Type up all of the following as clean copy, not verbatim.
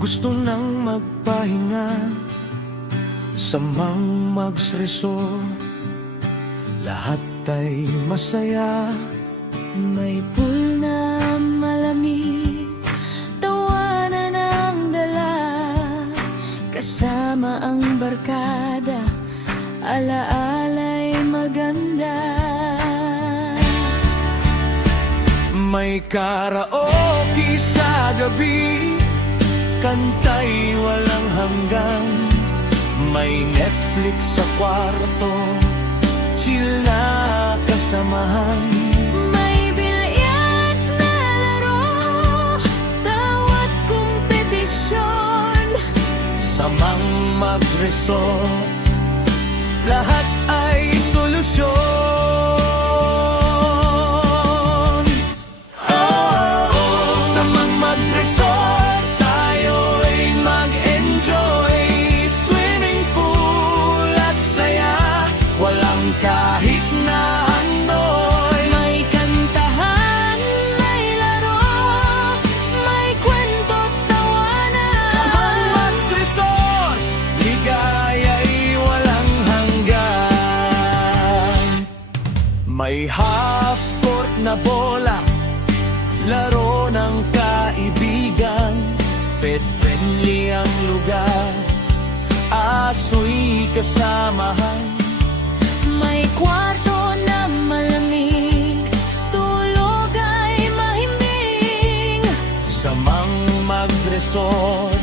Gusto nang magpahinga sa Mang Mags Resort. Lahat ay masaya, may pool na malamig, tawanan ang dala, kasama ang barkada, alaala'y maganda. May karaoke sa gabi, kantay walang hanggan. May Netflix sa kwarto, chill na kasamahan. May billiards na laro, tawat kompetisyon. Sa Mang Mags Resort, lahat ay solusyon. Sa Mang Mags Resort, tayo ay mag-enjoy. Swimming pool at saya, walang kahit na ano'y. May kantahan, may laro, may kwento't tawanan. Sa Mang Mags Resort, ligaya'y walang hanggan. May half-court na bola, laro ng kaibigan. Pet-friendly ang lugar, aso'y kasamahan. May kwarto na malamig, tulog ay mahimbing. Sa Mang Mags Resort,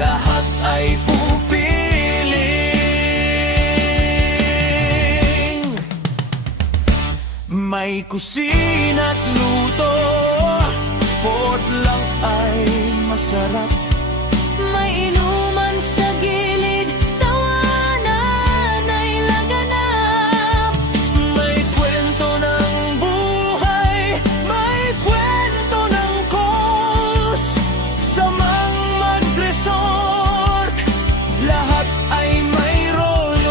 lahat ay fulfilling. May kusina't luto, potluck ay masarap. May inuman sa gilid, tawanan ay laganap. May kwento ng buhay, may kwento ng course. Sa Mang Mags Resort, lahat ay may rolos.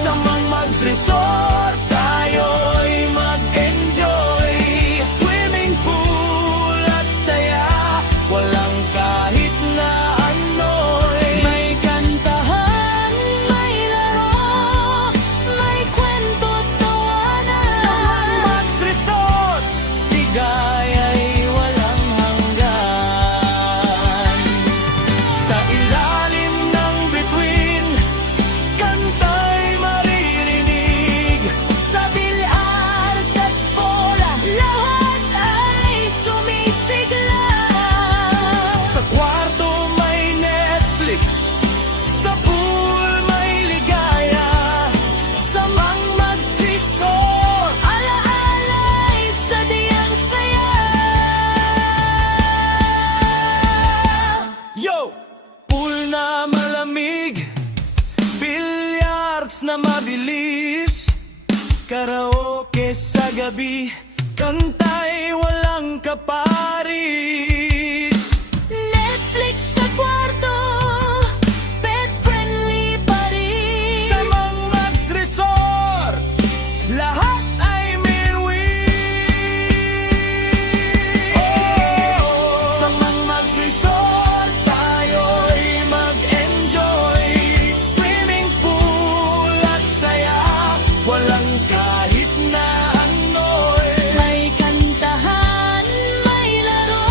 Sa Mang Mags Resort, tayo ay mag-enjoy. Swimming pool at saya, walang kahit na ano'y. May kantahan, may laro, may kwento't tawanan. Sa Mang Mags Resort, ligaya'y walang hanggan. Sa ilalim ng bituin, kanta'y maririnig. Sa billiards at bola, lahat ay sumisigla. Sa kwarto may Netflix, sa pool may ligaya. Sa Mang Mags Resort, Alaala'y sa diyang saya. yo! Pool na malamig, billiards na mabilis, karaoke sa gabi, kantay walang kaparis. Netflix sa kwarto, pet-friendly pa rin. Sa Mang Mags Resort, lahat ay win-win. Sa Mang Mags Resort, tayo'y mag-enjoy. Swimming pool at saya, walang kahit na ano'y. May kantahan, may laro,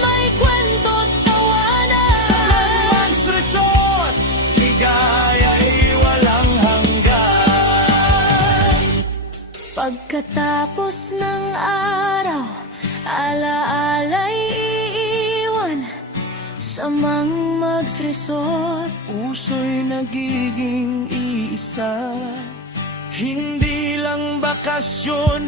may kwento't tawanan. Sa Mang Mags Resort, ligaya'y walang hanggan. Pagkatapos ng araw, alaala'y iiwan sa Mang Mags Resort. Puso'y nagiging iisa, hindi lang bakasyon,